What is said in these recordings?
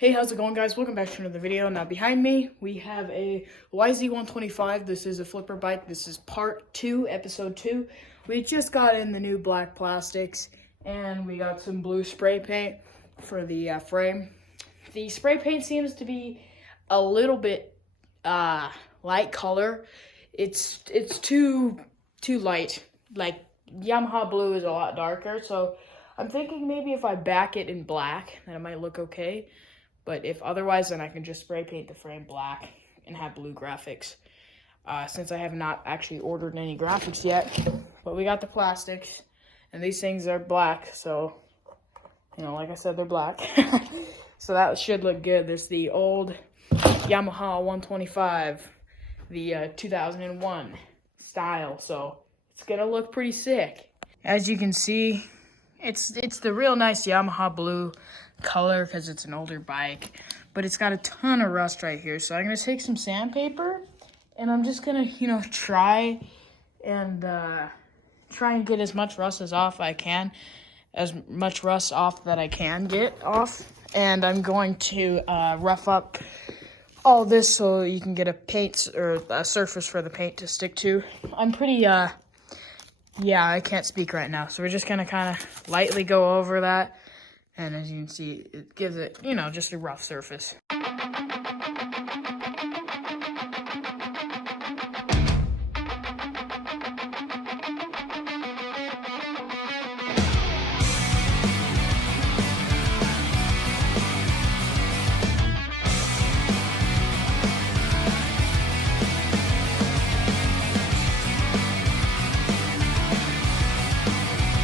Hey, how's it going, guys? Welcome back to another video. Now behind me we have a YZ125. This is a flipper bike. This is part 2, episode 2. We just got in the new black plastics and we got some blue spray paint for the frame. The spray paint seems to be a little bit light color. It's too light. Like Yamaha blue is a lot darker, so I'm thinking maybe if I back it in black then it might look okay. But if otherwise, then I can just spray paint the frame black and have blue graphics. Since I have not actually ordered any graphics yet, but we got the plastics, and these things are black, so, you know, like I said, they're black. So that should look good. There's the old Yamaha 125, the 2001 style, so it's gonna look pretty sick. As you can see, it's the real nice Yamaha blue color because it's an older bike, but it's got a ton of rust right here. So I'm gonna take some sandpaper and I'm just gonna, you know, try and get as much rust as I can get off. And I'm going to rough up all this so you can get a paint or a surface for the paint to stick to. I'm pretty yeah, I can't speak right now, so we're just gonna kind of lightly go over that. And as you can see, it gives it, you know, just a rough surface.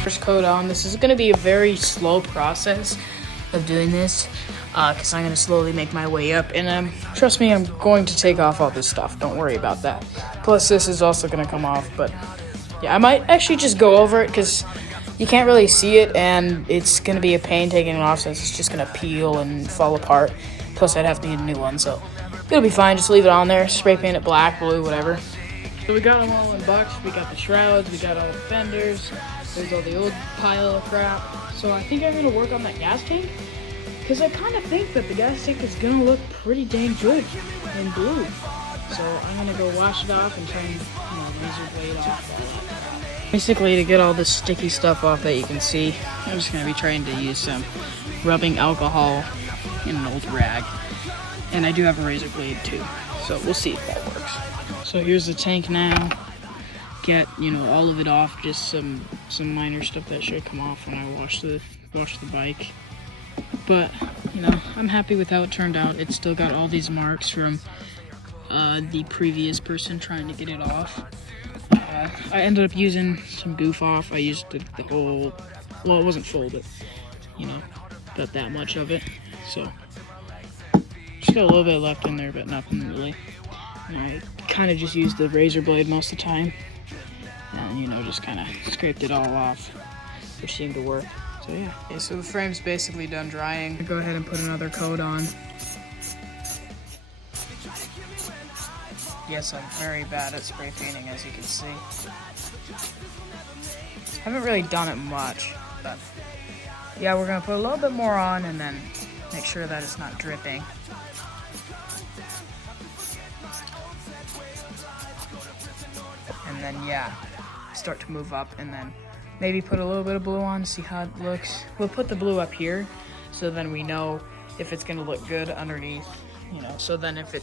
First coat on. This is going to be a very slow process of doing this because I'm going to slowly make my way up, and trust me, I'm going to take off all this stuff. Don't worry about that. Plus this is also going to come off, but yeah, I might actually just go over it because you can't really see it, and it's going to be a pain taking it off since it's just going to peel and fall apart. Plus I'd have to get a new one, so it'll be fine. Just leave it on there, spray paint it black, blue, whatever. So we got them all in bucks. We got the shrouds, we got all the fenders. There's all the old pile of crap. So I think I'm going to work on that gas tank, because I kind of think that the gas tank is going to look pretty dang good in blue. So I'm going to go wash it off and try and, you know, razor blade off. Basically, to get all this sticky stuff off that you can see, I'm just going to be trying to use some rubbing alcohol in an old rag. And I do have a razor blade too, so we'll see if that works. So here's the tank now. Get, you know, all of it off, just some minor stuff that should come off when I wash the bike. But, you know, I'm happy with how it turned out. It's still got all these marks from the previous person trying to get it off. I ended up using some goof off. I used the whole, well, it wasn't full, but, you know, got that much of it. So, just got a little bit left in there, but nothing really. And I kind of just used the razor blade most of the time. And, you know, just kind of scraped it all off, which seemed to work. So yeah. Okay, so the frame's basically done drying. Go ahead and put another coat on. Yes, I'm very bad at spray painting, as you can see. Haven't really done it much, but yeah, we're gonna put a little bit more on and then make sure that it's not dripping. And then yeah, start to move up, and then maybe put a little bit of blue on, see how it looks. We'll put the blue up here, so then we know if it's gonna look good underneath, you know, so then if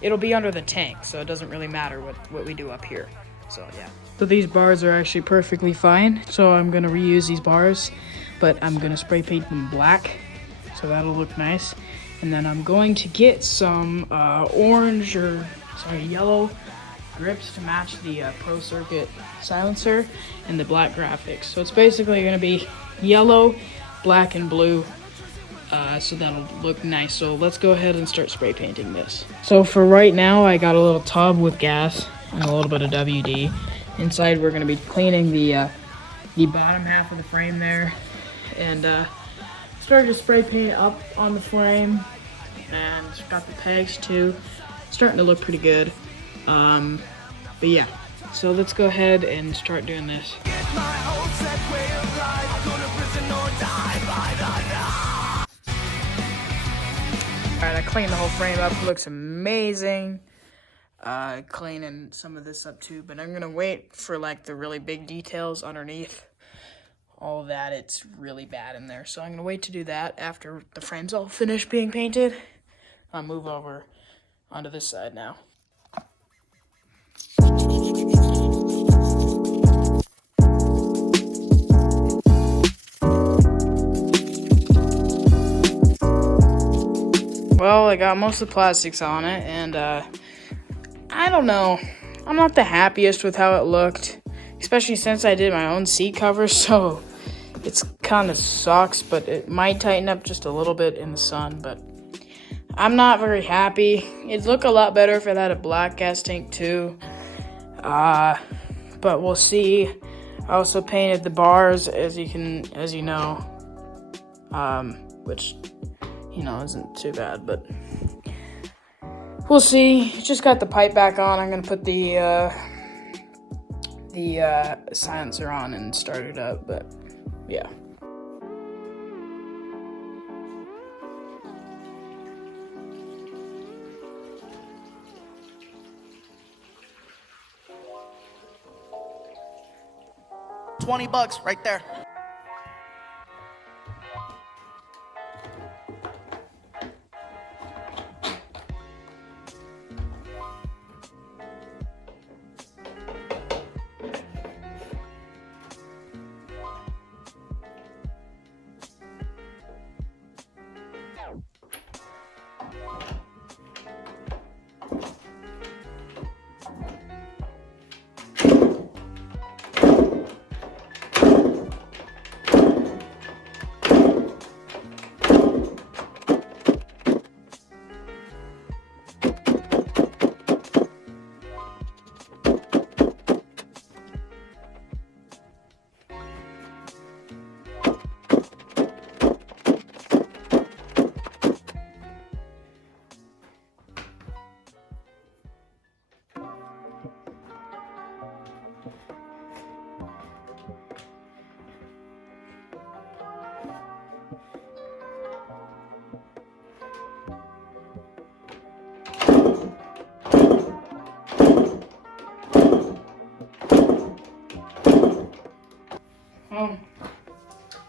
it'll be under the tank, so it doesn't really matter what we do up here. So yeah. So these bars are actually perfectly fine, so I'm gonna reuse these bars, but I'm gonna spray paint them black, so that'll look nice. And then I'm going to get some yellow grips to match the Pro Circuit silencer and the black graphics. So it's basically going to be yellow, black, and blue, so that'll look nice. So let's go ahead and start spray painting this. So for right now, I got a little tub with gas and a little bit of WD. Inside, we're going to be cleaning the bottom half of the frame there, and started to spray paint up on the frame, and got the pegs too. Starting to look pretty good. But yeah, so let's go ahead and start doing this. Alright, I cleaned the whole frame up. It looks amazing. Cleaning some of this up too, but I'm gonna wait for like the really big details underneath. All of that, it's really bad in there. So I'm gonna wait to do that after the frame's all finished being painted. I'll move over onto this side now. Well, I got most of the plastics on it, and I don't know. I'm not the happiest with how it looked, especially since I did my own seat cover, so it's kind of sucks, but it might tighten up just a little bit in the sun, but I'm not very happy. It'd look a lot better if it had a black gas tank too, but we'll see. I also painted the bars, as you know, which, you know, isn't too bad, but we'll see. Just got the pipe back on. I'm gonna put the silencer on and start it up, but yeah. $20 right there.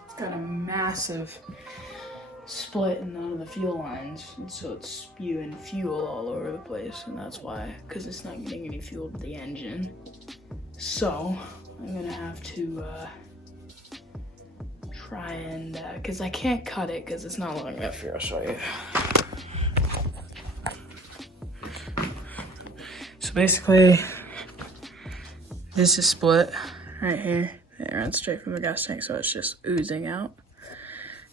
It's got a massive split in one of the fuel lines, and so it's spewing fuel all over the place, and that's why, because it's not getting any fuel to the engine. So I'm gonna have to try and, because I can't cut it because it's not long enough. Here, I'll show you. So basically, this is split right here. It runs straight from the gas tank, so it's just oozing out.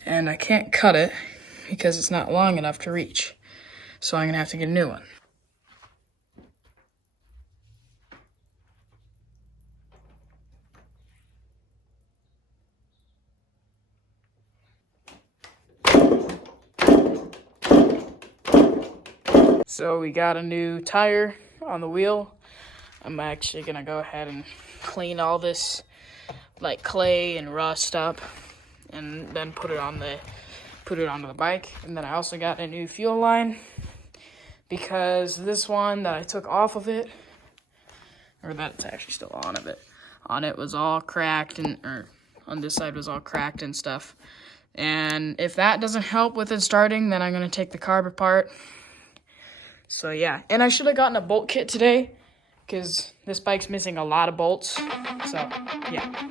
And I can't cut it because it's not long enough to reach. So I'm gonna have to get a new one. So we got a new tire on the wheel. I'm actually gonna go ahead and clean all this like clay and rust up, and then put it onto the bike. And then I also got a new fuel line because this one that I took off of it, or that's actually still on it was all cracked, or on this side was all cracked and stuff. And if that doesn't help with it starting, then I'm gonna take the carb apart. So yeah, and I should have gotten a bolt kit today because this bike's missing a lot of bolts. So yeah.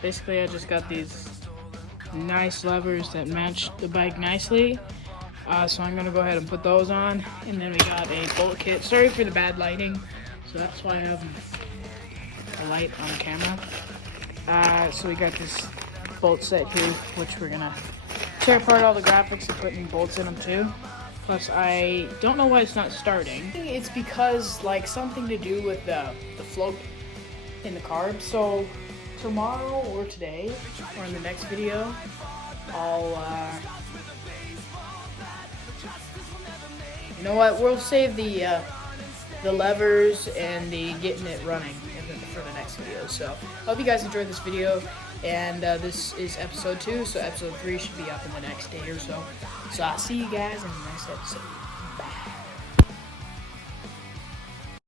Basically I just got these nice levers that match the bike nicely. So I'm gonna go ahead and put those on, and then we got a bolt kit. Sorry for the bad lighting, so that's why I have a light on camera. So we got this bolt set here, which we're gonna tear apart all the graphics and put new bolts in them too. Plus, I don't know why it's not starting. It's because, like, something to do with the float in the carb. So, tomorrow or today, or in the next video, I'll, you know what, we'll save the levers and the getting it running for the next video. So, I hope you guys enjoyed this video. And this is episode 2, so episode 3 should be up in the next day or so. So I'll see you guys in the next episode.